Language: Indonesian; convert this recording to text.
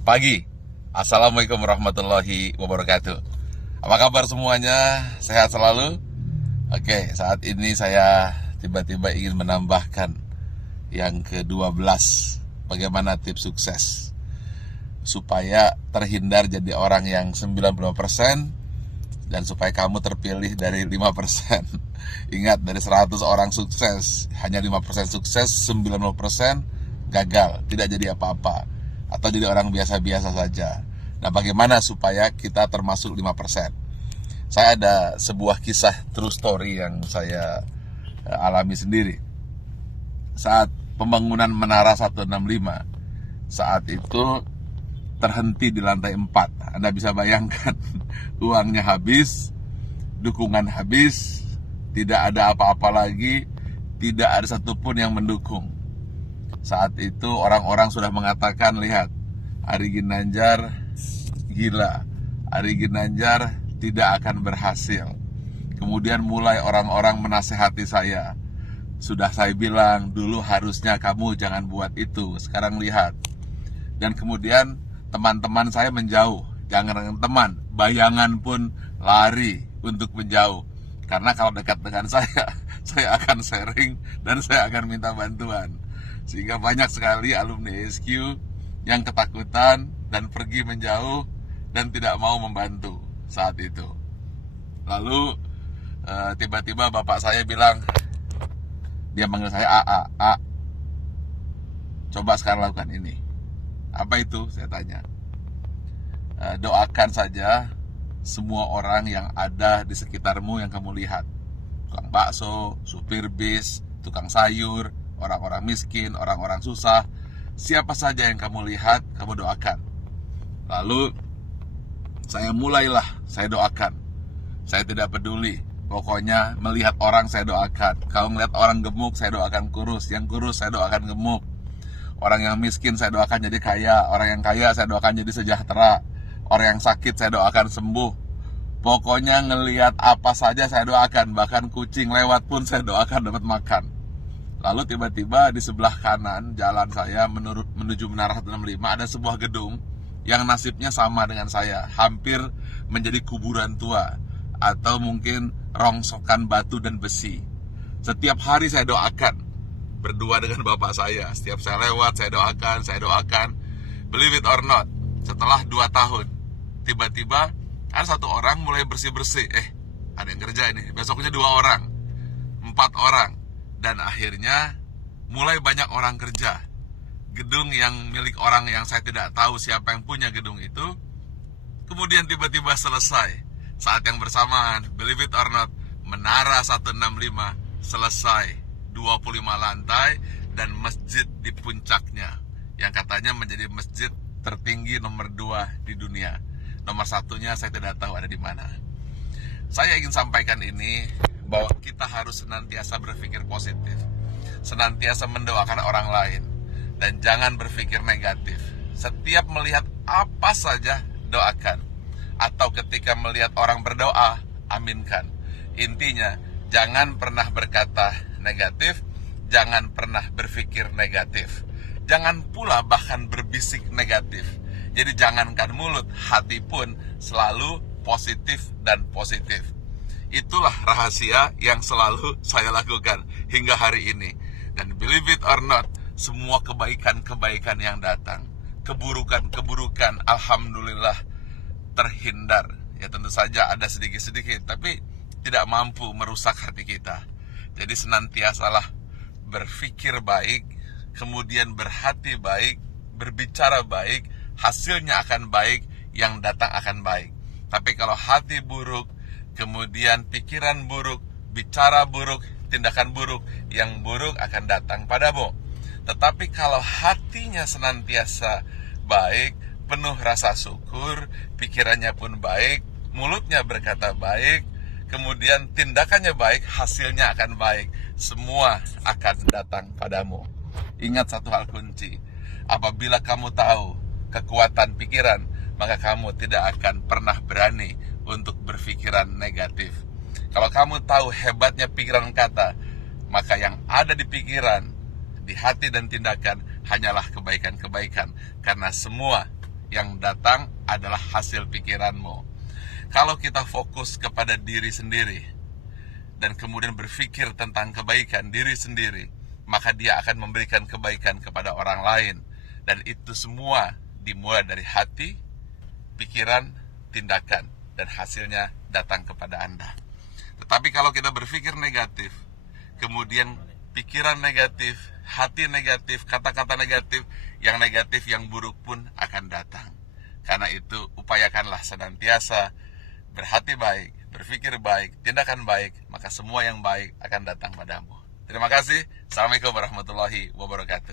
pagi. Assalamualaikum warahmatullahi wabarakatuh. Apa kabar semuanya? Sehat selalu? Oke, saat ini saya tiba-tiba ingin menambahkan yang ke-12. Bagaimana tips sukses supaya terhindar jadi orang yang 95% dan supaya kamu terpilih dari 5%. Ingat, dari 100 orang sukses, hanya 5% sukses, 90% gagal, tidak jadi apa-apa, atau jadi orang biasa-biasa saja. Nah, bagaimana supaya kita termasuk 5%? Saya ada sebuah kisah true story yang saya alami sendiri. Saat pembangunan Menara 165, saat itu terhenti di lantai 4. Anda bisa bayangkan, uangnya habis, dukungan habis, tidak ada apa-apa lagi, tidak ada satupun yang mendukung. Saat itu orang-orang sudah mengatakan, lihat, Ari Ginanjar gila, Ari Ginanjar tidak akan berhasil. Kemudian mulai orang-orang menasehati saya. Sudah saya bilang, dulu harusnya kamu jangan buat itu, sekarang lihat. Dan kemudian teman-teman saya menjauh. Jangan teman, bayangan pun lari untuk menjauh. Karena kalau dekat dengan saya akan sharing dan saya akan minta bantuan. Sehingga banyak sekali alumni SQ yang ketakutan dan pergi menjauh dan tidak mau membantu saat itu. Lalu tiba-tiba bapak saya bilang, dia manggil saya A, coba sekarang lakukan ini. Apa itu? Saya tanya. Doakan saja semua orang yang ada di sekitarmu yang kamu lihat. Tukang bakso, supir bis, tukang sayur, orang-orang miskin, orang-orang susah. Siapa saja yang kamu lihat, kamu doakan. Lalu saya doakan. Saya tidak peduli. Pokoknya melihat orang saya doakan. Kalau melihat orang gemuk, saya doakan kurus. Yang kurus saya doakan gemuk. Orang yang miskin saya doakan jadi kaya. Orang yang kaya saya doakan jadi sejahtera. Orang yang sakit saya doakan sembuh. Pokoknya ngelihat apa saja saya doakan. Bahkan kucing lewat pun saya doakan dapat makan. Lalu tiba-tiba di sebelah kanan jalan saya menuju Menara 165 ada sebuah gedung yang nasibnya sama dengan saya. Hampir menjadi kuburan tua atau mungkin rongsokan batu dan besi. Setiap hari saya doakan. Berdua dengan bapak saya. Setiap saya lewat saya doakan. Believe it or not, setelah 2 tahun tiba-tiba ada satu orang mulai bersih-bersih. Ada yang kerja ini. Besoknya 2 orang, 4 orang. Dan akhirnya mulai banyak orang kerja. Gedung yang milik orang yang saya tidak tahu siapa yang punya gedung itu, kemudian tiba-tiba selesai. Saat yang bersamaan, believe it or not, Menara 165 selesai, 25 lantai dan masjid di puncaknya, yang katanya menjadi masjid tertinggi nomor 2 di dunia. Nomor 1-nya saya tidak tahu ada di mana. Saya ingin sampaikan ini, bahwa kita harus senantiasa berpikir positif, senantiasa mendoakan orang lain, dan jangan berpikir negatif. Setiap melihat apa saja, doakan. Atau ketika melihat orang berdoa, aminkan. Intinya, jangan pernah berkata negatif, jangan pernah berpikir negatif. Jangan pula bahkan berbisik negatif. Jadi jangankan mulut, hati pun selalu positif dan positif. Itulah rahasia yang selalu saya lakukan hingga hari ini. Dan believe it or not, semua kebaikan-kebaikan yang datang, keburukan-keburukan, alhamdulillah terhindar. Ya tentu saja ada sedikit-sedikit, tapi tidak mampu merusak hati kita. Jadi senantiasalah berpikir baik, kemudian berhati baik, berbicara baik, hasilnya akan baik, yang datang akan baik. Tapi kalau hati buruk, kemudian pikiran buruk, bicara buruk, tindakan buruk, yang buruk akan datang padamu. Tetapi kalau hatinya senantiasa baik, penuh rasa syukur, pikirannya pun baik, mulutnya berkata baik, kemudian tindakannya baik, hasilnya akan baik. Semua akan datang padamu. Ingat satu hal kunci, apabila kamu tahu kekuatan pikiran, maka kamu tidak akan pernah berani untuk berpikiran negatif. Kalau kamu tahu hebatnya pikiran kata, maka yang ada di pikiran, di hati dan tindakan hanyalah kebaikan-kebaikan. Karena semua yang datang adalah hasil pikiranmu. Kalau kita fokus kepada diri sendiri dan kemudian berpikir tentang kebaikan diri sendiri, maka dia akan memberikan kebaikan kepada orang lain. Dan itu semua dimulai dari hati, pikiran, tindakan, dan hasilnya datang kepada Anda. Tetapi kalau kita berpikir negatif, kemudian pikiran negatif, hati negatif, kata-kata negatif, yang buruk pun akan datang. Karena itu upayakanlah senantiasa berhati baik, berpikir baik, tindakan baik, maka semua yang baik akan datang padamu. Terima kasih. Assalamualaikum warahmatullahi wabarakatuh.